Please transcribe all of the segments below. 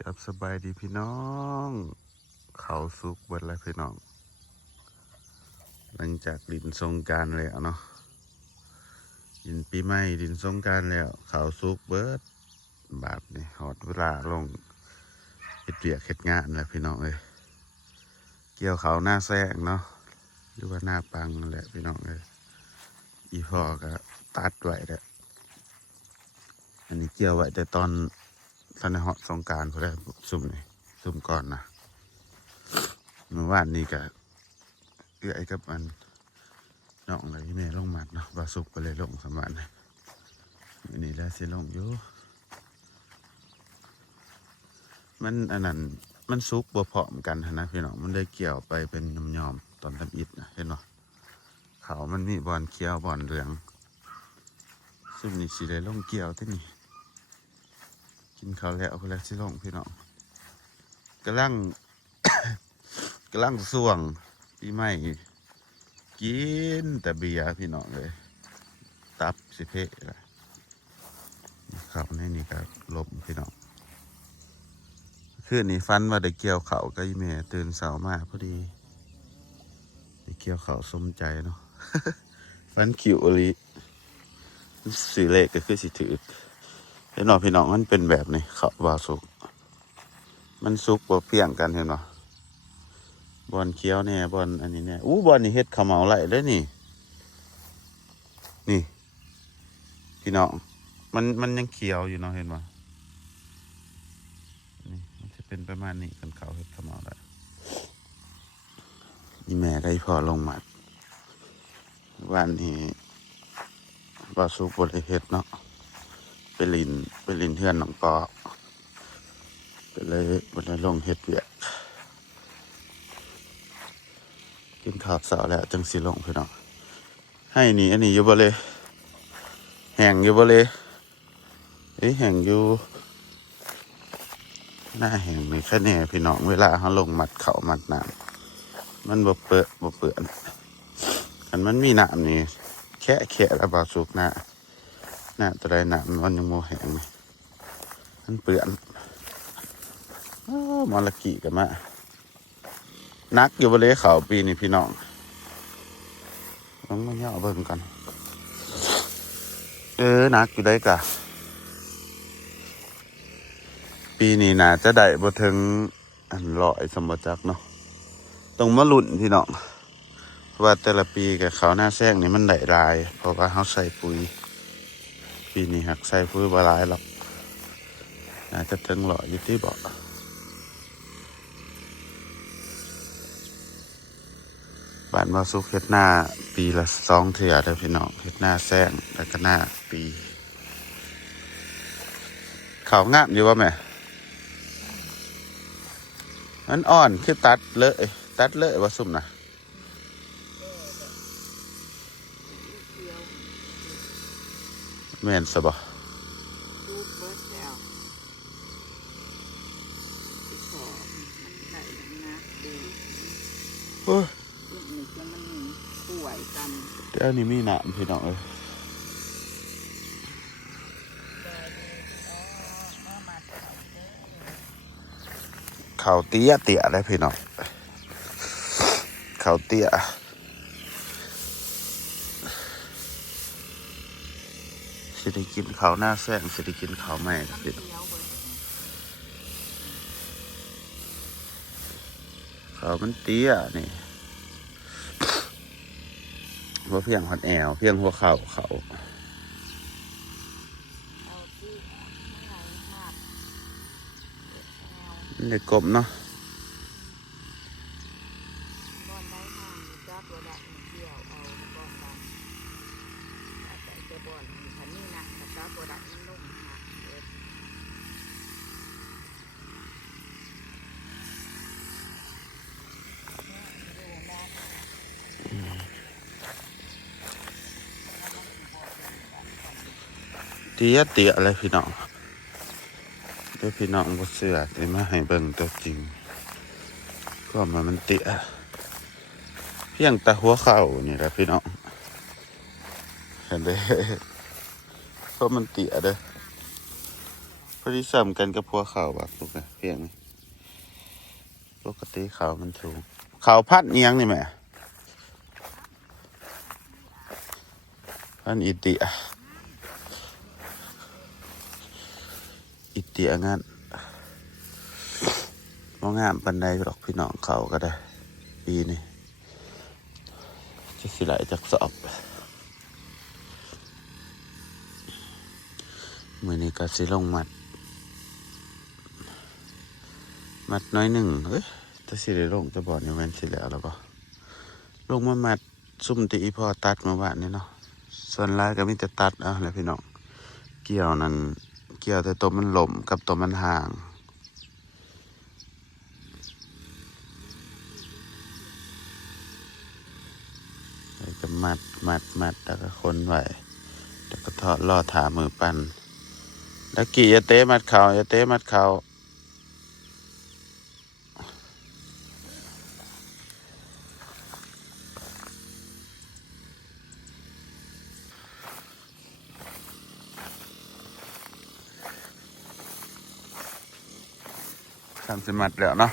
กับสบายดีพี่น้องเขาสุกเบิดแล้วพี่น้องหลังจากดินสงกรานต์แล้วเนาะดินปีใหม่ดินสงกรานต์แล้วเขาสุกเบิดบาดนี่หอดเวลาลงเฮ็ดเวียกเฮ็ดงานแล้วพี่น้องเอ้ยเกี่ยวเขาหน้าแซงเนาะหรือว่าหน้าปังนั่นแหละพี่น้องเอ้ยอีพ่อก็ตัดไว้แล้วอันนี้เกี่ยวไว้แต่ตอนทันได้ฮอดสงกรานต์พอได้ซุ่มนี่ซุ่มก่อนนะเมื่อวานนี้ก็ไอ้กับมันน้องอะไรที่แม่ลงหมัดเนาะบาสุกก็เลยลงสมบัติอันนี้แล้วสิลงอยู่มันอันนั้นมันซุกบ่พร้อมกันนะพี่น้องมันได้เกี่ยวไปเป็นยอมๆตอนทำอิฐนะเห็นเนาะเขามันมีบอลเขียวบอลเหลืองซึ่งนี่สิได้ลงเกี่ยวที่นี่กินข้าวแล้วเพื่อสิลงพี่น้องกำลัง กำลังส่วงปีใหม่กินแต่เบียร์พี่น้องเลยตับสิเพะละครับในนี่ก็ลมพี่น้องคืนนี้ฟันว่าได้เกี่ยวเขาก็อีเมตื่นเสาร์มาพอดีได้เกี่ยวเขาสมใจเนาะ ฟันขิวอลิสีเลขก็คือสิถือเห็นหนอพี่น้องมันเป็นแบบนี้เขาวาสุกมันสุกบ่เพียงกันเห็นหนอบอลเคี้ยวเนี่ยบอลอันนี้เนี่ยบอลนี่เฮ็ดขมเหลาไหลได้นี่นี่พี่น้องมันยังเขียวอยู่เนาะเห็นป่ะนี่มันจะเป็นประมาณนี้กันเขาเฮ็ดขมเหลาได้นี่แม่ก็พอลงมาวันนี้บาสุบริเฮ็ดเนาะไปลินเทือนหนองกอไปเลยลงเฮ็ดเวียกกินข้าวเสาร์แล้วจังสิลงพี่น้องให้นี่อันนี้อยู่บ่เลยแห้งอยู่บ่เลยแห้งอยู่หน้าแห้งนี่แค่แน่พี่น้องเวลาเขาลงมัดเขามัดน้ำมันบ่เปื้อนอันมันมีน้ำนี่แค่แล้วบาสุกหน้าตัวใดน้ำมันยังโมแห้งนี่มันเปื้อนมอลกีกันมานักอยู่บริเวณเขาปีนี้พี่น้องต้องมาเย่าเบิ่งกันนักอยู่ได้กะปีนี้น่าจะได้บ่ถึงอัน100สมบัติจักเนาะต้องมาลุ้นพี่น้องว่าแต่ละปีกับเขาหน้าแซงนี่มันได้หลายเพราะว่าเขาใส่ปุ๋ยปีนี้หักใส่ปุ๋ยบ่หลายหรอกน่าจะถึง100อยู่ที่บอกบ้านมาสุกเฮ็ดหน้าปีละ2 เทื่อเด้อพี่น้องเฮ็ดหน้าแซงแล้วก็หน้าปีเขางามอยู่ว่าแม่มันอ่อนคือตัดเลยว่าสุ่มนะแม่นซะบ่โอ้ยเดี๋ยวนี้มีหนามพี่น้องเขาเตี้ยเลยพี่น้องเขาเตี้ยสิได้กินเขาหน้าแซงสิได้กินเขาแม่ครับพี่น้องเขามันเตี้ยนี่ว่าเพียงหอดแอวเพียงหัวเขาเด็กกบเนาะเตี้ยอะไรพี่น้องเดี๋ยวพี่น้องบ่เชื่อเดี๋ยวมาให้เบิ่งตัวจริงก็มันเตี้ยเพียงแต่หัวเข่านี่แหละพี่น้องเห็นเด้เพราะมันเตี้ยเด้อ พอดีซ้ำกันกับพัวเขาแบบลูกนะเพียงนี่ปกติเขามันสูงเขาพัดเนียงนี่แหม่พันอิติอะอิติอะงั้นมองงามปันใดหรอกพี่น้องเขาก็ได้ปีนี้จะสิไหลจากสอบมือนี้ก็สิลงมัดน้อยหนึ่งเฮ้ยถ้าสิได้ลงจะบอกเนี่ยแม่นสิแล้วป่ะลงมามัดซุ่มที่อีพ่อตัดมาบ้านนี่เนาะส่วนลายก็มีแต่ตัดเอาแหละพี่น้องเกี่ยวนั่นเกี่ยวแต่ตัวมันหล่มกับตัวมันห่างแล้วก็มัดแล้วก็คนไว้แล้วก็ทอดล่อถามือปั้นแล้วกี่อย่าเตะมัดเขาอย่าเตะมัดเขาทำสมัดแล้วเนาะ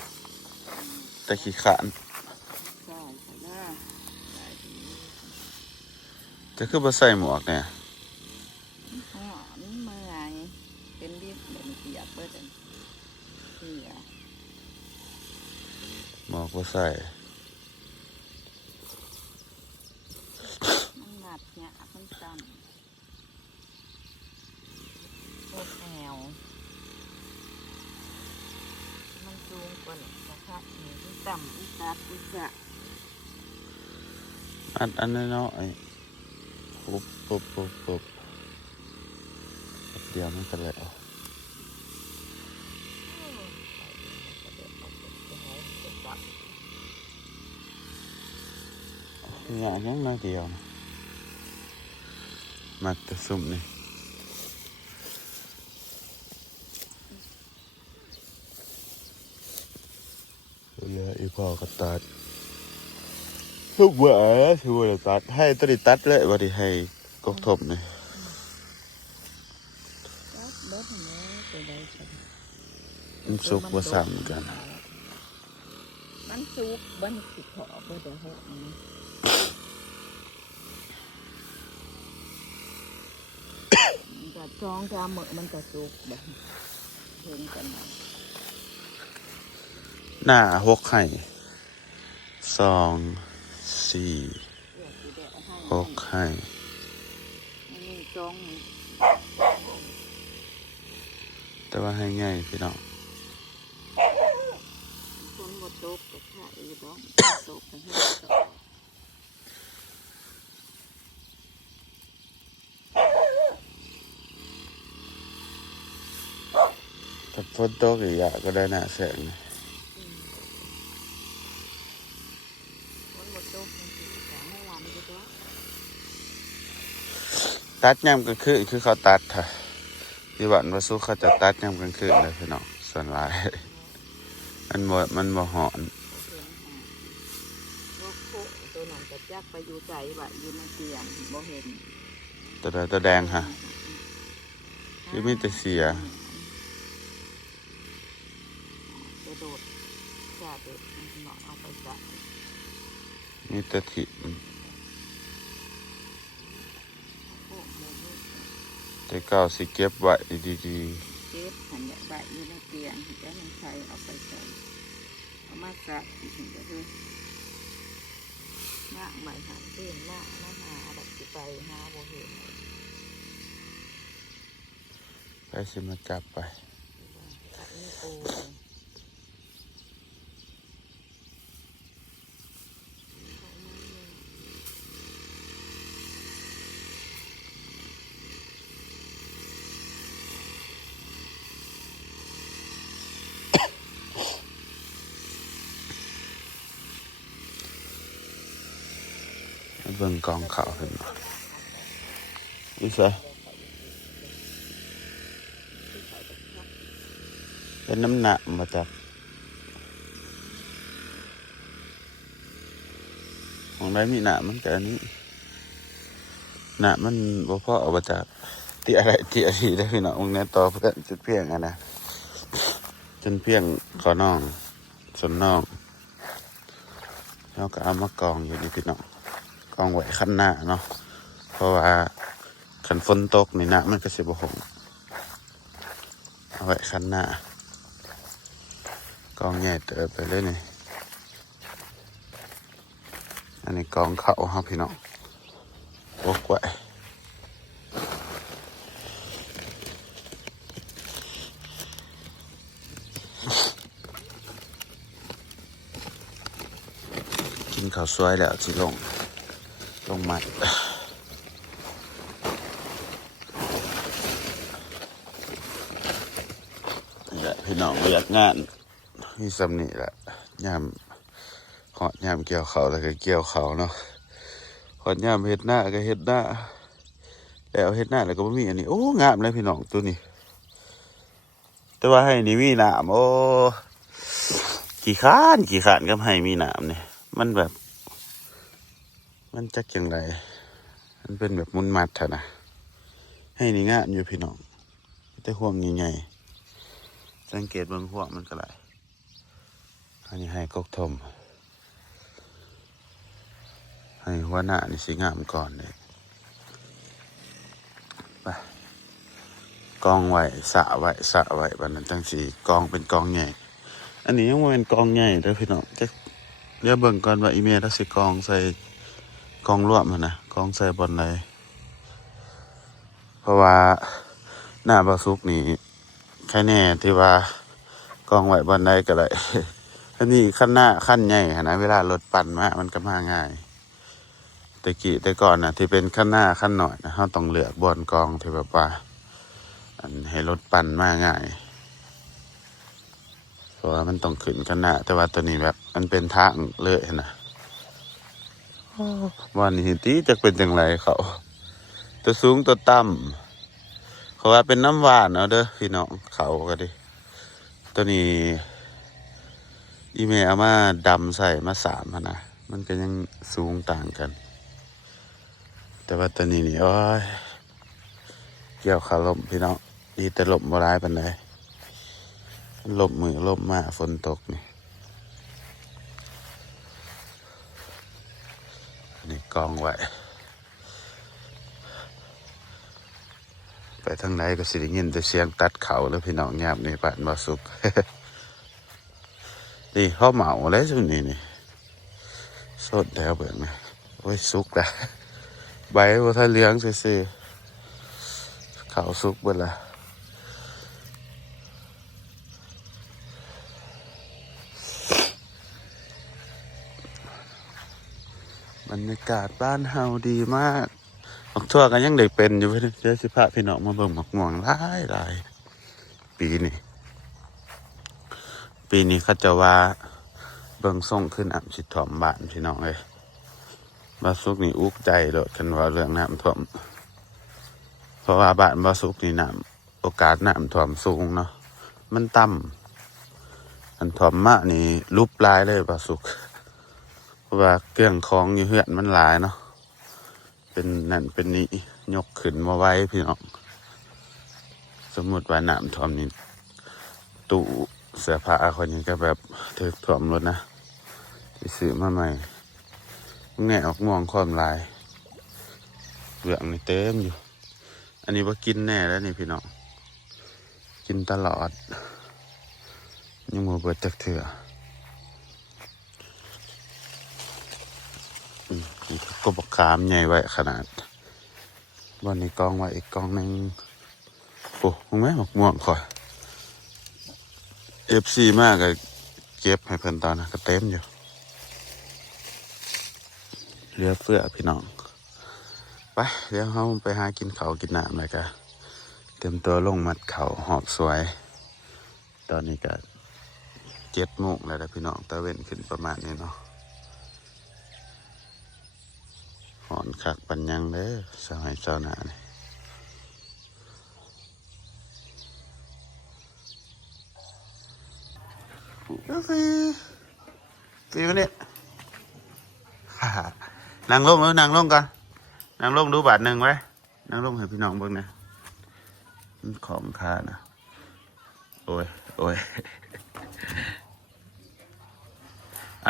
แต่ขี้ขานจะคือบ่ใส่หมวกเนี่ยเป็นดิบเป็นเปียกเบิดอันเปียก หมวกบ่ใส่ มันหนัดเนี่ยมันจำโคตรแอวมันสูงกว่าเนี่ยกระทะนี่มันต่ำอุตัดอุจะ อันน้อยๆปุ๊บเดี๋ยวมันก็แล้วอย่างยังน้อยเดียวนะมัดแต่ซุ่มนี่เหลืออีกพอก็ตัดทุกเบื่อถือว่าตัดให้ตัวนี้ตัดเลยว่าที่ให้กกทบนี่มันสุกว่าซ้ำกันมันสุกบันสิขอบ่ได้หกมันจะจองกาหมึกมันจะสุกแบบเห็นกันนะ หน้า6ให้2 4 6ให้แต่ว่าให้ง่ายพี่น้องคนบ่ตกกับข้าอีดอกตกกับเฮ็ดถ้าฝนตกอีกอะก็ได้หน้าแสงนะคนบ่ตกจังซี่ก็ให้หวานอยู่ตัว ตัดย่ำกลางคืนคือเขาตัดค่ะที่บ้านวัสุเขาจะตัดย่ำกลางคืนเลยพี่น้องส่วนหลายมันบ่หอน ตัวนั้นจะจักไปอยู่ใจว่าอยู่ในเตียงบ่เห็น ตัวแดงค่ะคือมีแต่เสียกระโดดจ้าเด็กเนาะเอาไปจ้ะมีแต่ที่แต่เก่าสิเก็บไว้ดี เก็บหันใบอยู่ในเตียงแต่มันใส่เอาไปใส่เอามาจัดถึงจะด้วยมากใบหันเต้นมากมาหาดับสิไปหาบ่เห็นๆไปสิมาจับไปเบิ่งกองข่าวเห็นบ่อีสะเป็นน้ำหนักมาจากของได้มีหนามันแต่อันนี้หนามันบ่พอเอามาจาก เตียอะไรเตียทีได้พี่น้องเนี่ยต่อเพื่อนจุดเพียงอะนะจนเพียงขอน้องสนน้องแล้วก็เอามากองอยู่นี่พี่น้องกองไว้ขั้นหน้าเนาะเพราะว่าขันฝนตกนี่นะมันก็สิบหงเอาไว้ขั้นหน้ากองใหญ่เติบไปเลยนี่อันนี้กองเขาครับพี่น้องวกไว้กินข้าวสวยแล้วสิลงใหม่นี่แหละพี่น้องอยากงานมีสำนีแหละยามหอดยามเกี่ยวเขาแล้วก็เกี่ยวเขาเนาะหอดยามเฮ็ดหน้าก็เฮ็ดหน้าแล้วเฮ็ดหน้าแล้วก็บ่มีอันนี้โอ้งามเลยพี่น้องตัวนี้แต่ว่าให้นี่มีหนามโอ้ขี้ข้านก็ให้มีหนามเนี่ยมันแบบมันจักอย่างไรมันเป็นแบบมุนมัดเถอะนะให้นี่งามอยู่พี่น้องแต่ห่วงใหญ่ๆสังเกตเบิ่งห่วงมันก็หลายอันนี้ให้กกทมให้หัวหน้านี่สิงามก่อนเลยไปกองไว้สะไว้บัดนั้นจังสีกองเป็นกองใหญ่อันนี้ยังว่าเป็นกองใหญ่เด้อพี่น้องจะเดี๋ยวเบิ่งก่อนว่าอีเมลถ้าสิกองใส่กองรวมมันนะกองใส่บนไหนเพราะว่าหน้าบาซุกนี่แค่แน่ที่ว่ากองไว้บนไหนก็ได้ อันนี้ขั้นหน้าขั้นใหญ่นะเวลารถปั่นมามันก็มาง่ายแต่ก่อนนะที่เป็นขั้นหน้าขั้นหน่อยนะเราต้องเลือกบนกองที่แบบว่าอันให้รถปั่นมาง่ายเพราะว่ามันต้องขึ้นขั้นหน้าแต่ว่าตัวนี้แบบมันเป็นทางเลยนะวันนี้ตีจะเป็นอย่างไรเขาตัวสูงตัวต่ำเขาว่าเป็นน้ำหวานเอาเด้อพี่น้องเขาก็ดิตัวนี้อีเมลเอามาดำใส่มา3นะมันก็ยังสูงต่างกันแต่ว่าตัวนี้นี่โอ้ยเกี่ยวขาลมพี่น้องดีแต่ลมบ่ร้ายปานใดลมมือลมมาฝนตกนี่กองไว้ไปทางไหนก็สิได้ยินแต่เสียงตัดเขาแล้วพี่น้องยามนี่บ้านบ่สุก นี่เขาเหมาแล้วสุดนี่สดแล้วเบิ่งนะโอ้ยสุกละใบว่าถ้าเลี้ยงซื่อๆเขาสุกเบิดละบรรยากาศบ้านเฮาดีมากหมกทั่วกันยังเด็กเป็นอยู่เพื่อนเดี๋ยวสิพาพี่น้องมาเบิ่งหมกม่วงหลายปีนี้เขาจะว่าเบิ่งส่งขึ้นอ่ำสิถ่อมบ้านพี่น้องเลยบาสุกนี่อุกใจโดดกันว่าเรื่องน้ำท่วมเพราะว่าบ้านบาสุกนี่น้ำโอกาสน้ำท่วมสูงเนาะมันต่ำอันท่วมมากนี่ลุบลายเลยบาสุกเพราะว่าเครื่องของอยู่เฮือนมันหลายเนาะเป็นนั่นเป็นนี้ยกขึ้นมาไว้พี่น้องสมมติว่าน้ำท่วมนี่ตู้เสื้อผ้าคนนี้ก็แบบถึกท่วมรถนะที่ซื้อมาใหม่แง่ออกม่วงความลายเบื้องนี่เต็มอยู่อันนี้ว่ากินแน่แล้วนี่พี่น้องกินตลอดยังมือเบิดจักเถื่อนี่ก็บอกขามใหญ่ไว้ขนาดวันนี้กองไว้อีกกองหนึ่งโอ้มึงไหมหมกม่วงคอยFC มากเลยเก็บให้เพิ่นตอนนะก็เต็มอยู่เหลือเฟือพี่น้องไปเดี๋ยวเราไปหากินข้าวกินน้ำเลยกันเตรียมตัวลงมัดเข่าหอบสวยตอนนี้ก็7 โมงแล้วนะพี่น้องตะเว้นขึ้นประมาณนี้เนาะหอนคักปัญญังเด้อสมัยเจ้าหน้านี่ฟีวะเนี่ยนั่งลงแล้วนั่งลงกันนั่งลงดูบาทหนึ่งไว้นั่งลงให้พี่น้องเบิ่งนะ มันของข้านะโอ้ยโอ้ย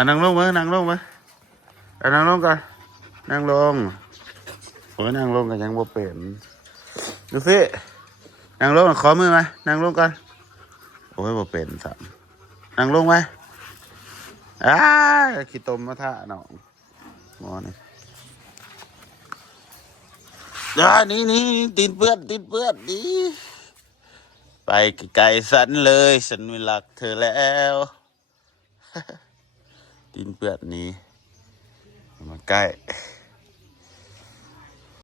นั่งลงมานั่งลงมานั่งลงก่อนนั่งลงโอ้ยนั่งลงกันยังบ่เป็นดูสินั่งลงขอมือมานั่งลงก่อนโอ้ยบ่เป็นสัมนั่งลงไหมขี้ตมมาท่าหนองงอนี่นี่ตีนเปื้อนดีไปไกลๆสันเลยฉันไม่รักเธอแล้วตีนเปื้อนนี้มาใกล้